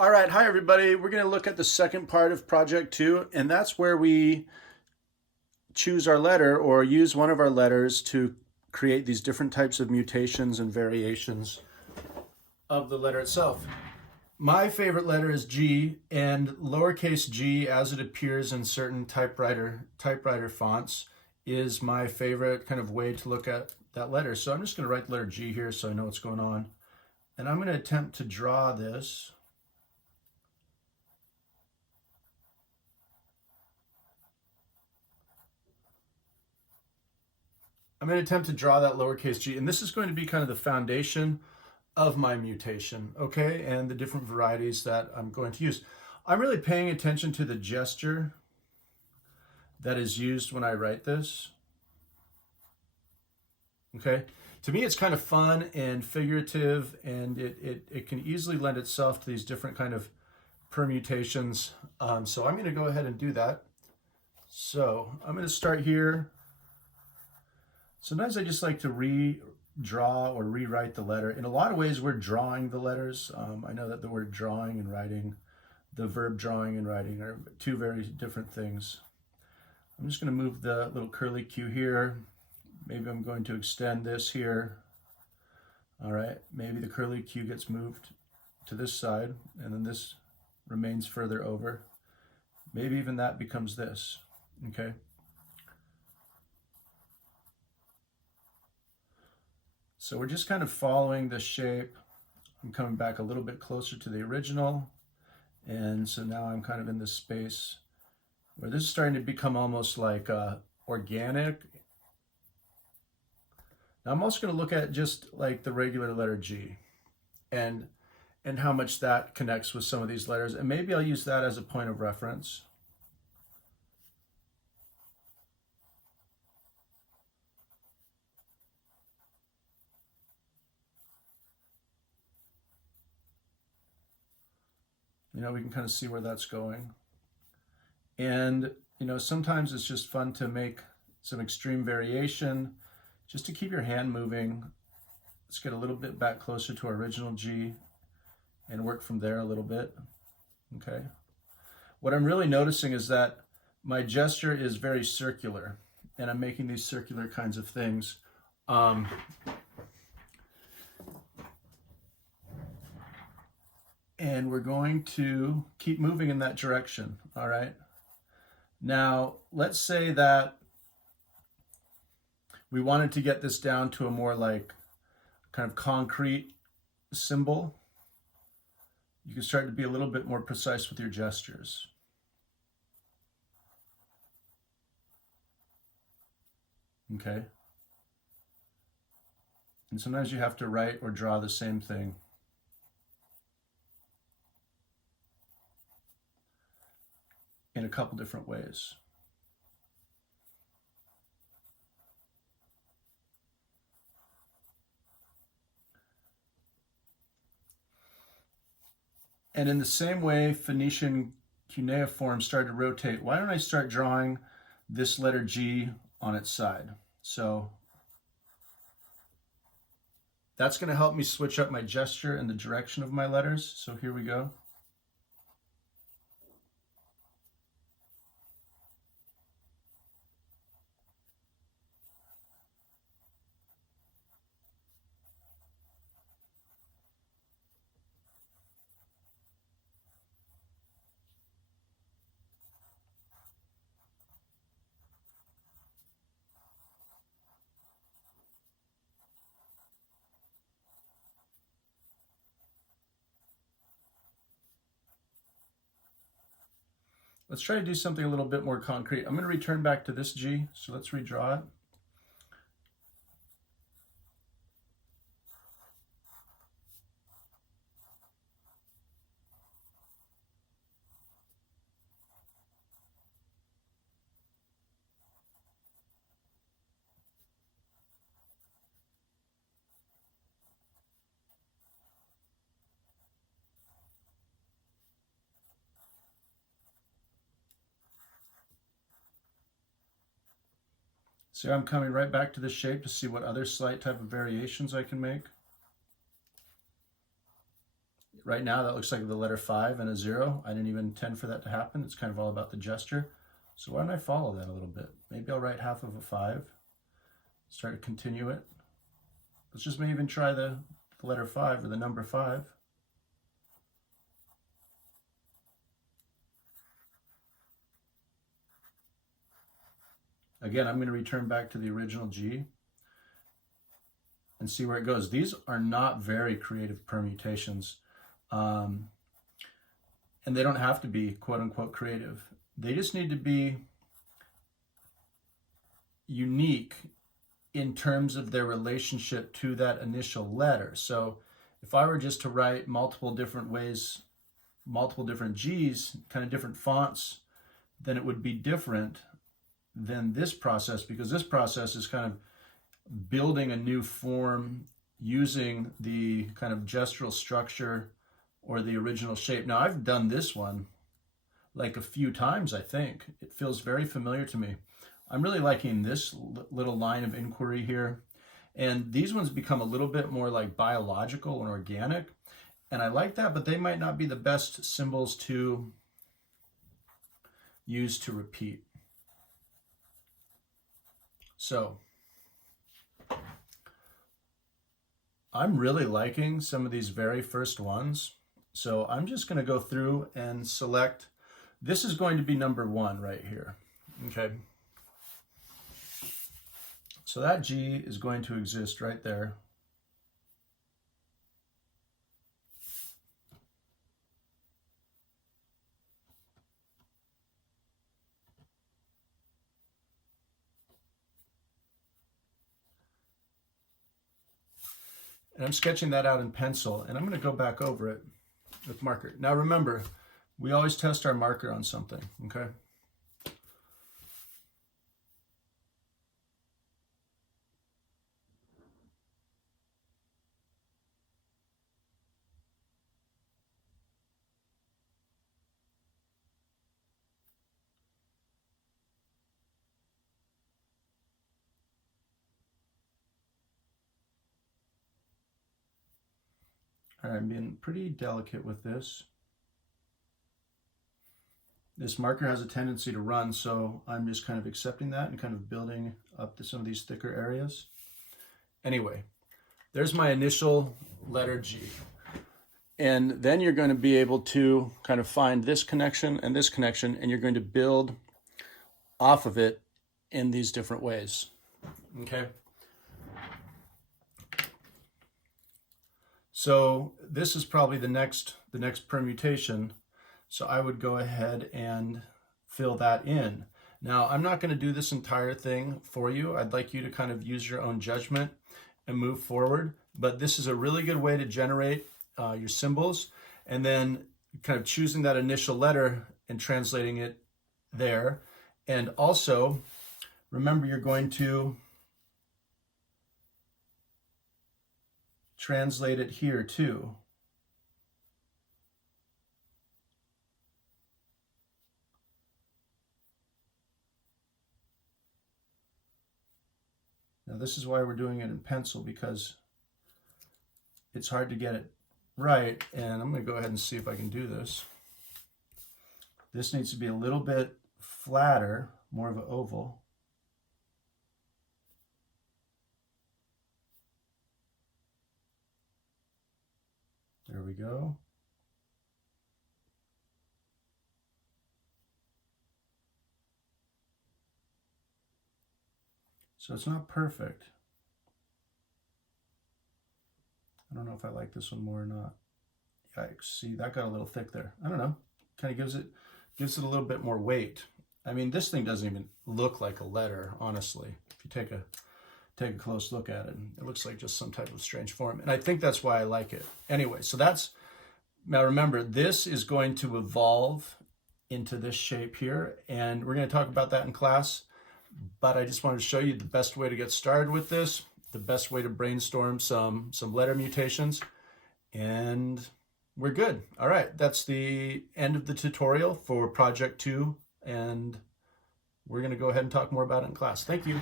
All right, hi everybody. We're going to look at the second part of Project 2, and that's where we choose our letter or use one of our letters to create these different types of mutations and variations of the letter itself. My favorite letter is G, and lowercase g as it appears in certain typewriter fonts is my favorite kind of way to look at that letter. So I'm just going to write the letter G here so I know what's going on. And I'm going to attempt to draw this. I'm going to attempt to draw that lowercase g, and this is going to be kind of the foundation of my mutation, okay, and the different varieties that I'm going to use. I'm really paying attention to the gesture that is used when I write this, okay? To me, it's kind of fun and figurative, and it can easily lend itself to these different kind of permutations. So I'm going to go ahead and do that. So I'm going to start here. Sometimes I just like to redraw or rewrite the letter. In a lot of ways, we're drawing the letters. I know that the word drawing and writing, the verb drawing and writing are two very different things. I'm just going to move the little curly Q here. Maybe I'm going to extend this here. All right, maybe the curly Q gets moved to this side, and then this remains further over. Maybe even that becomes this, okay? So we're just kind of following the shape. I'm coming back a little bit closer to the original. And so now I'm kind of in this space where this is starting to become almost like organic. Now I'm also going to look at just like the regular letter G and how much that connects with some of these letters. And maybe I'll use that as a point of reference. You know, we can kind of see where that's going. And, you know, sometimes it's just fun to make some extreme variation just to keep your hand moving. Let's get a little bit back closer to our original G and work from there a little bit, okay? What I'm really noticing is that my gesture is very circular, and I'm making these circular kinds of things. And we're going to keep moving in that direction, all right? Now, let's say that we wanted to get this down to a more like kind of concrete symbol. You can start to be a little bit more precise with your gestures. Okay? And sometimes you have to write or draw the same thing. In a couple different ways. And in the same way Phoenician cuneiform started to rotate, why don't I start drawing this letter G on its side? So that's going to help me switch up my gesture and the direction of my letters. So here we go. Let's try to do something a little bit more concrete. I'm going to return back to this G, so let's redraw it. So I'm coming right back to the shape to see what other slight type of variations I can make. Right now, that looks like the letter 5 and a 0. I didn't even intend for that to happen. It's kind of all about the gesture. So why don't I follow that a little bit? Maybe I'll write half of a 5, start to continue it. Let's just maybe even try the letter 5 or the number 5. Again, I'm going to return back to the original G and see where it goes. These are not very creative permutations. And they don't have to be quote unquote creative. They just need to be unique in terms of their relationship to that initial letter. So if I were just to write multiple different ways, multiple different G's, kind of different fonts, then it would be different than this process, because this process is kind of building a new form using the kind of gestural structure or the original shape. Now, I've done this one like a few times, I think. It feels very familiar to me. I'm really liking this little line of inquiry here. And these ones become a little bit more like biological and organic. And I like that, but they might not be the best symbols to use to repeat. So I'm really liking some of these very first ones. So I'm just going to go through and select. This is going to be number 1 right here. Okay. So that G is going to exist right there. And I'm sketching that out in pencil, and I'm going to go back over it with marker. Now remember, we always test our marker on something, okay? All right, I'm being pretty delicate with this. This marker has a tendency to run, so I'm just kind of accepting that and kind of building up to some of these thicker areas. Anyway, there's my initial letter G. And then you're going to be able to kind of find this connection, and you're going to build off of it in these different ways, okay? So this is probably the next permutation. So I would go ahead and fill that in. Now, I'm not going to do this entire thing for you. I'd like you to kind of use your own judgment and move forward. But this is a really good way to generate your symbols, and then kind of choosing that initial letter and translating it there. And also, remember, you're going to translate it here too. Now this is why we're doing it in pencil, because it's hard to get it right. And I'm going to go ahead and see if I can do this. This needs to be a little bit flatter, more of an oval. There we go. So it's not perfect. I don't know if I like this one more or not. Yikes, see, that got a little thick there. I don't know, kind of gives it a little bit more weight. I mean, this thing doesn't even look like a letter, honestly. If you take a close look at it, it looks like just some type of strange form. And I think that's why I like it. Anyway, so that's, now remember, this is going to evolve into this shape here, and we're going to talk about that in class. But I just wanted to show you the best way to get started with this, the best way to brainstorm some letter mutations, and we're good. All right, that's the end of the tutorial for Project 2, and we're going to go ahead and talk more about it in class. Thank you.